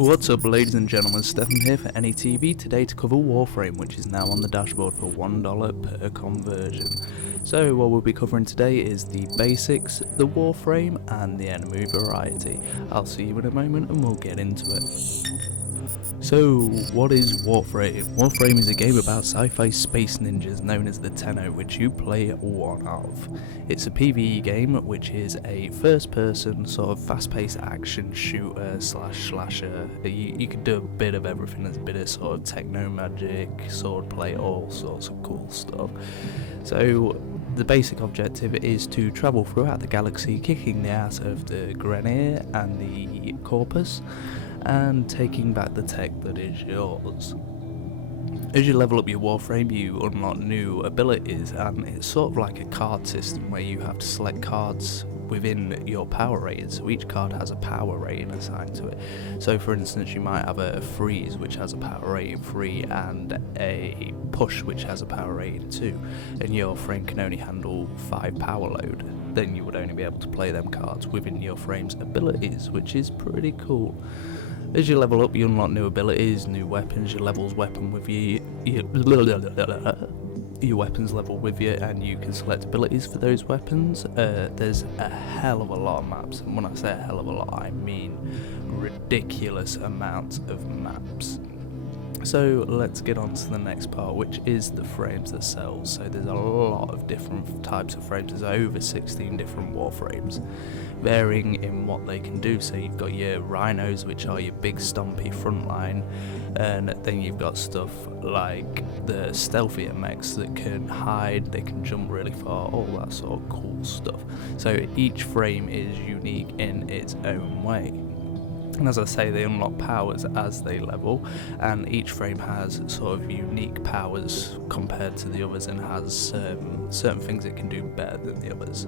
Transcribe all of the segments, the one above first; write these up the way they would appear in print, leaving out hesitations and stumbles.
What's up, ladies and gentlemen, Stefan here for NETV, today to cover Warframe, which is now on the dashboard for $1 per conversion. So what we'll be covering today is the basics, the Warframe and the enemy variety. I'll see you in a moment and we'll get into it. So, what is Warframe? Warframe is a game about sci-fi space ninjas known as the Tenno, which you play one of. It's a PvE game, which is a first-person, sort of fast-paced action shooter slash slasher. You can do a bit of everything. There's a bit of sort of techno magic, swordplay, all sorts of cool stuff. So, the basic objective is to travel throughout the galaxy, kicking the ass of the Grenier and the Corpus, and taking back the tech that is yours. As you level up your Warframe, you unlock new abilities, and it's sort of like a card system where you have to select cards within your power rating, so each card has a power rating assigned to it. So for instance, you might have a freeze which has a power rating 3 and a push which has a power rating 2, and your frame can only handle 5 power load. Then you would only be able to play them cards within your frame's abilities, which is pretty cool. As you level up, you unlock new abilities, new weapons. Your levels weapon with your weapons level with you, and you can select abilities for those weapons. There's a hell of a lot of maps, and when I say a hell of a lot, I mean ridiculous amounts of maps. So let's get on to the next part, which is the frames themselves. So there's a lot of different types of frames. There's over 16 different Warframes, varying in what they can do. So you've got your rhinos, which are your big stompy frontline, and then you've got stuff like the stealthier mechs that can hide, they can jump really far, all that sort of cool stuff. So each frame is unique in its own way. And as I say, they unlock powers as they level, and each frame has sort of unique powers compared to the others, and has certain things it can do better than the others.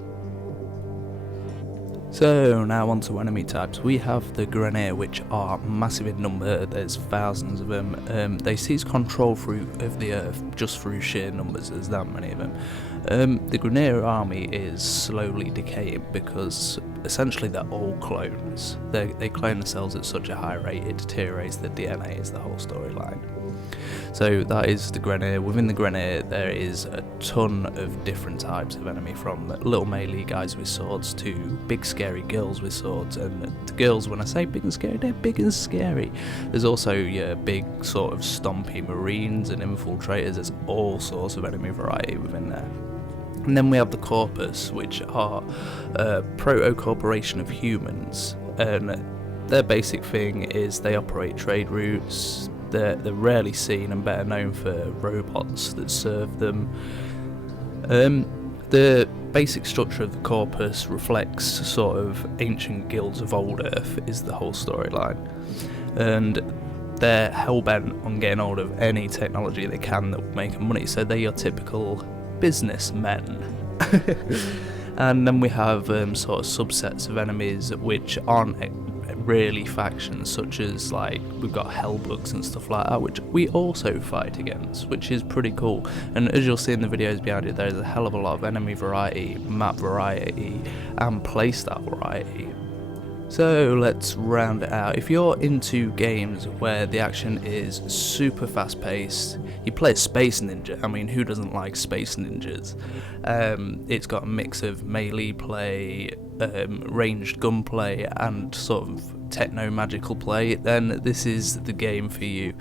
So now on to enemy types. We have the Grenier, which are massive in number. There's thousands of them. They seize control of the earth just through sheer numbers. There's that many of them. The Grenier army is slowly decaying because essentially they're all clones. They clone themselves at such a high rate it deteriorates the DNA, is the whole storyline. So that is the Grenier. Within the Grenier there is a ton of different types of enemy, from little melee guys with swords to big scary girls with swords. And the girls, when I say big and scary, they're big and scary. There's also your big sort of stompy marines and infiltrators. There's all sorts of enemy variety within there. And then we have the Corpus, which are a proto-corporation of humans, and their basic thing is they operate trade routes. They're rarely seen and better known for robots that serve them. The basic structure of the Corpus reflects sort of ancient guilds of old Earth, is the whole storyline. And they're hell-bent on getting hold of any technology they can that will make them money, so they're your typical businessmen. And then we have sort of subsets of enemies which aren't really factions, such as like we've got hellbugs and stuff like that, which we also fight against, which is pretty cool. And as you'll see in the videos behind it, there's a hell of a lot of enemy variety, map variety and playstyle variety. So let's round it out. If you're into games where the action is super fast paced, you play a Space Ninja. I mean, who doesn't like Space Ninjas? It's got a mix of melee play, ranged gunplay and sort of techno magical play, then this is the game for you.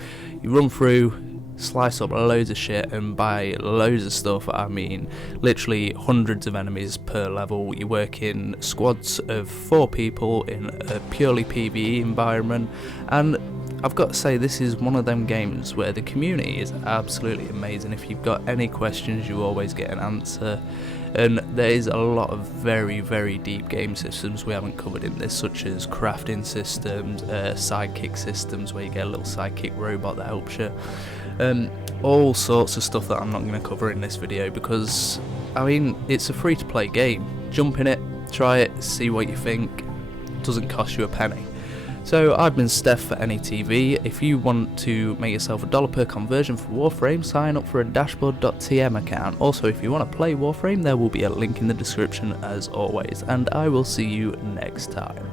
You run through, slice up loads of shit, and by loads of stuff I mean literally hundreds of enemies per level. You work in squads of 4 people in a purely PvE environment, and I've got to say, this is one of them games where the community is absolutely amazing. If you've got any questions, you always get an answer. And there is a lot of very, very deep game systems we haven't covered in this, such as crafting systems, sidekick systems where you get a little sidekick robot that helps you. All sorts of stuff that I'm not going to cover in this video because, I mean, it's a free to play game. Jump in it, try it, see what you think. It doesn't cost you a penny. So I've been Stef for NETV. If you want to make yourself $1 per conversion for Warframe, sign up for a dashboard.tm account. Also, if you want to play Warframe, there will be a link in the description as always, and I will see you next time.